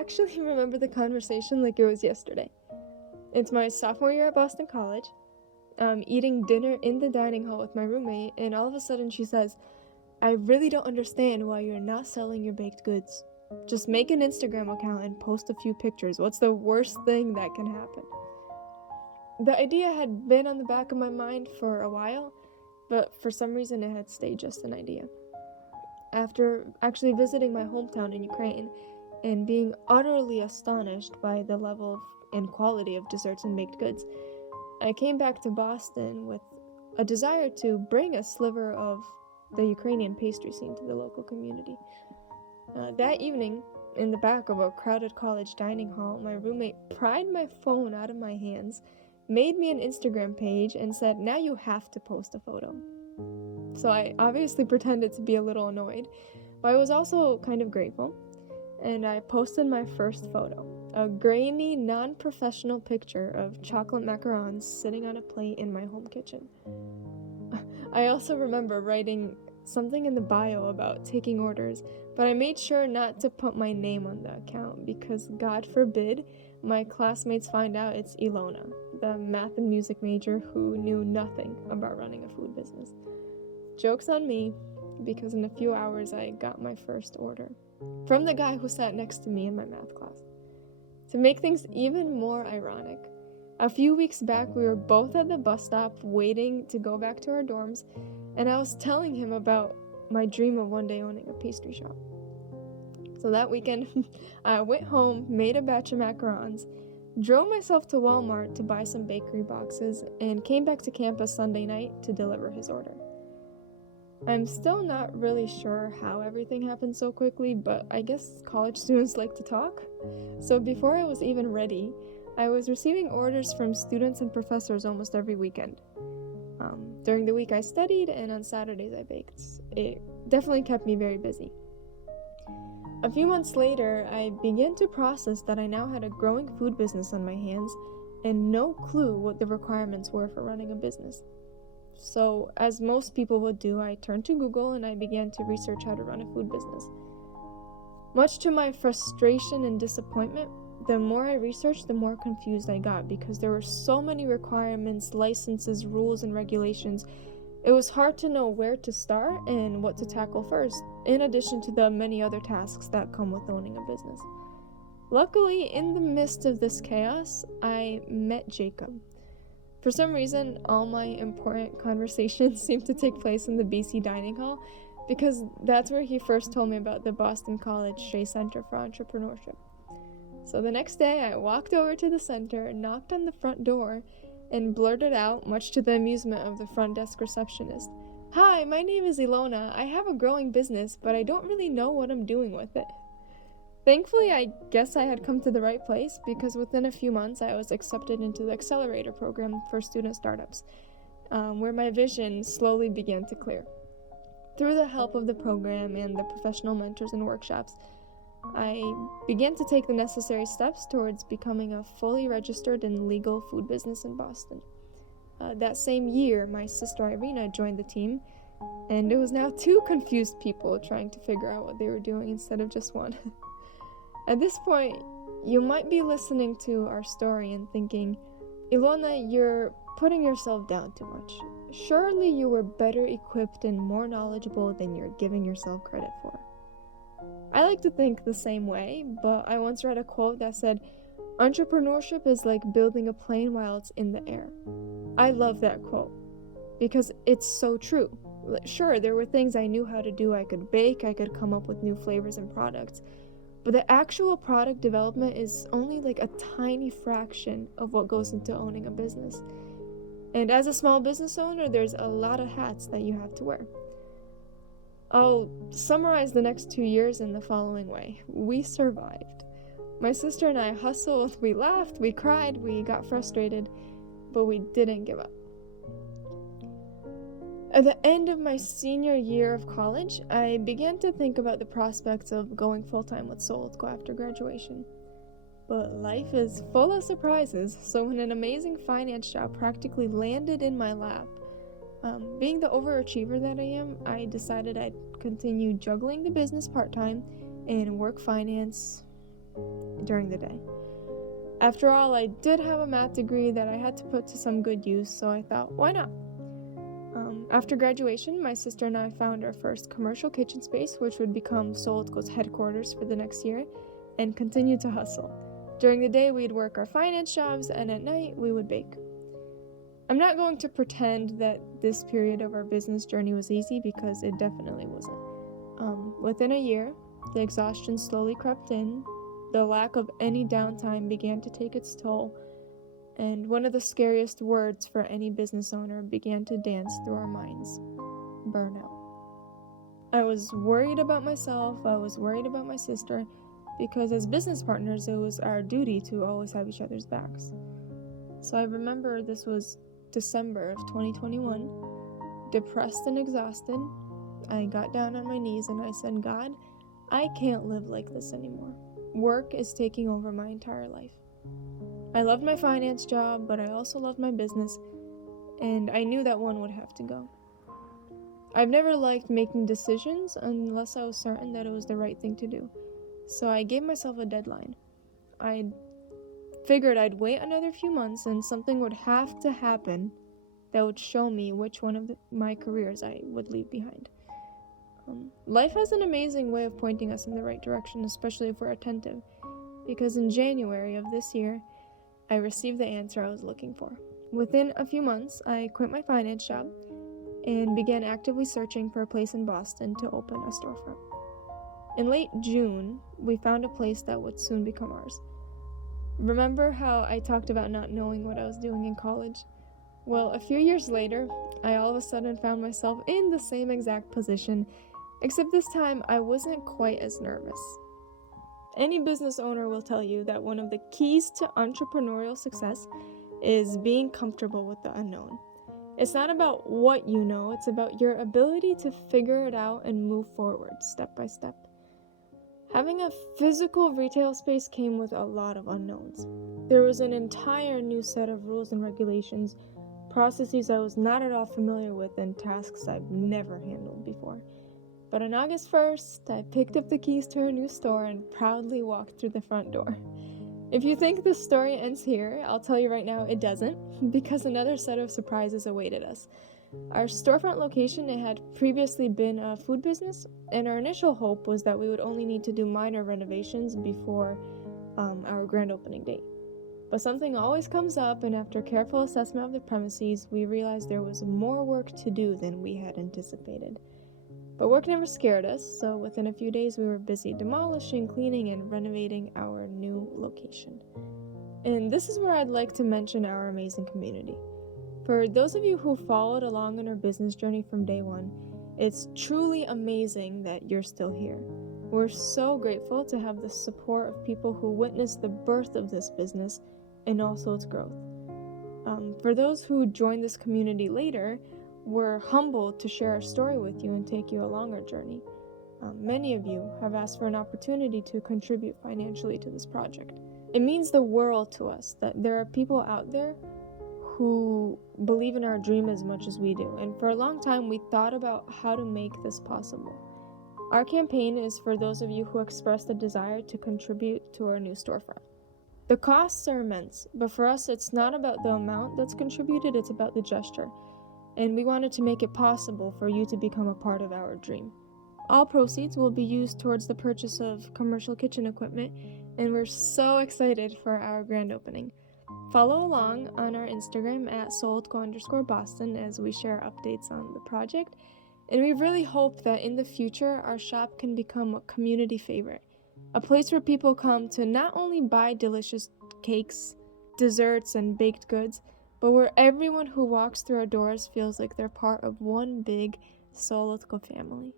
actually remember the conversation like it was yesterday. It's my sophomore year at Boston College. I'm eating dinner in the dining hall with my roommate, and all of a sudden she says, "I really don't understand why you're not selling your baked goods. Just make an Instagram account and post a few pictures. What's the worst thing that can happen?" The idea had been on the back of my mind for a while, but for some reason it had stayed just an idea. After actually visiting my hometown in Ukraine and being utterly astonished by the level and quality of desserts and baked goods, I came back to Boston with a desire to bring a sliver of the Ukrainian pastry scene to the local community. That evening, in the back of a crowded college dining hall, my roommate pried my phone out of my hands, made me an Instagram page, and said, "Now you have to post a photo." So I obviously pretended to be a little annoyed, but I was also kind of grateful, and I posted my first photo, a grainy, non-professional picture of chocolate macarons sitting on a plate in my home kitchen. I also remember writing something in the bio about taking orders, but I made sure not to put my name on the account because, God forbid, my classmates find out it's Ilona, the math and music major who knew nothing about running a food business. Joke's on me, because in a few hours I got my first order from the guy who sat next to me in my math class. To make things even more ironic, a few weeks back we were both at the bus stop waiting to go back to our dorms, and I was telling him about my dream of one day owning a pastry shop. So that weekend, I went home, made a batch of macarons, drove myself to Walmart to buy some bakery boxes, and came back to campus Sunday night to deliver his order. I'm still not really sure how everything happened so quickly, but I guess college students like to talk. So before I was even ready, I was receiving orders from students and professors almost every weekend. During the week I studied, and on Saturdays I baked. It definitely kept me very busy. A few months later, I began to process that I now had a growing food business on my hands and no clue what the requirements were for running a business. So, as most people would do, I turned to Google and I began to research how to run a food business. Much to my frustration and disappointment, the more I researched, the more confused I got because there were so many requirements, licenses, rules, and regulations. It was hard to know where to start and what to tackle first, in addition to the many other tasks that come with owning a business. Luckily, in the midst of this chaos, I met Jacob. For some reason, all my important conversations seem to take place in the BC dining hall because that's where he first told me about the Boston College Shea Center for Entrepreneurship. So the next day, I walked over to the center, knocked on the front door, and blurted out, much to the amusement of the front desk receptionist, "Hi, my name is Ilona. I have a growing business, but I don't really know what I'm doing with it." Thankfully, I guess I had come to the right place because within a few months I was accepted into the accelerator program for student startups, where my vision slowly began to clear. Through the help of the program and the professional mentors and workshops, I began to take the necessary steps towards becoming a fully registered and legal food business in Boston. That same year, my sister Irina joined the team, and it was now 2 confused people trying to figure out what they were doing instead of just one. At this point, you might be listening to our story and thinking, "Ilona, you're putting yourself down too much. Surely you were better equipped and more knowledgeable than you're giving yourself credit for." I like to think the same way, but I once read a quote that said, "Entrepreneurship is like building a plane while it's in the air." I love that quote because it's so true. Sure, there were things I knew how to do. I could bake, I could come up with new flavors and products, but the actual product development is only like a tiny fraction of what goes into owning a business. And as a small business owner, there's a lot of hats that you have to wear. I'll summarize the next 2 years in the following way. We survived. My sister and I hustled, we laughed, we cried, we got frustrated, but we didn't give up. At the end of my senior year of college, I began to think about the prospects of going full-time with Solodko after graduation. But life is full of surprises, so when an amazing finance job practically landed in my lap, being the overachiever that I am, I decided I'd continue juggling the business part-time and work finance during the day. After all, I did have a math degree that I had to put to some good use, so I thought, why not? After graduation, my sister and I found our first commercial kitchen space, which would become Solodko's headquarters for the next year, and continued to hustle. During the day, we'd work our finance jobs, and at night, we would bake. I'm not going to pretend that this period of our business journey was easy, because it definitely wasn't. Within a year, the exhaustion slowly crept in, the lack of any downtime began to take its toll, and one of the scariest words for any business owner began to dance through our minds: burnout. I was worried about myself, I was worried about my sister, because as business partners, it was our duty to always have each other's backs. So I remember this was December of 2021, depressed and exhausted. I got down on my knees and I said, God, I can't live like this anymore. Work is taking over my entire life. I loved my finance job, but I also loved my business, and I knew that one would have to go. I've never liked making decisions unless I was certain that it was the right thing to do, so I gave myself a deadline. I figured I'd wait another few months and something would have to happen that would show me which one of my careers I would leave behind. Life has an amazing way of pointing us in the right direction, especially if we're attentive, because in January of this year, I received the answer I was looking for. Within a few months, I quit my finance job and began actively searching for a place in Boston to open a storefront. In late June, we found a place that would soon become ours. Remember how I talked about not knowing what I was doing in college? Well, a few years later, I all of a sudden found myself in the same exact position, except this time I wasn't quite as nervous. Any business owner will tell you that one of the keys to entrepreneurial success is being comfortable with the unknown. It's not about what you know, it's about your ability to figure it out and move forward step by step. Having a physical retail space came with a lot of unknowns. There was an entire new set of rules and regulations, processes I was not at all familiar with, and tasks I've never handled before. But on August 1st, I picked up the keys to our new store and proudly walked through the front door. If you think the story ends here, I'll tell you right now it doesn't, because another set of surprises awaited us. Our storefront location, it had previously been a food business, and our initial hope was that we would only need to do minor renovations before our grand opening date. But something always comes up, and after careful assessment of the premises, we realized there was more work to do than we had anticipated. But work never scared us, so within a few days we were busy demolishing, cleaning, and renovating our new location. And this is where I'd like to mention our amazing community. For those of you who followed along in our business journey from day one, it's truly amazing that you're still here. We're so grateful to have the support of people who witnessed the birth of this business and also its growth. For those who joined this community later, we're humbled to share our story with you and take you along our journey. Many of you have asked for an opportunity to contribute financially to this project. It means the world to us that there are people out there who believe in our dream as much as we do, and for a long time we thought about how to make this possible. Our campaign is for those of you who expressed a desire to contribute to our new storefront. The costs are immense, but for us it's not about the amount that's contributed, it's about the gesture. And we wanted to make it possible for you to become a part of our dream. All proceeds will be used towards the purchase of commercial kitchen equipment, and we're so excited for our grand opening. Follow along on our Instagram at Solodko_Boston as we share updates on the project, and we really hope that in the future our shop can become a community favorite, a place where people come to not only buy delicious cakes, desserts, and baked goods, but where everyone who walks through our doors feels like they're part of one big Solodko family.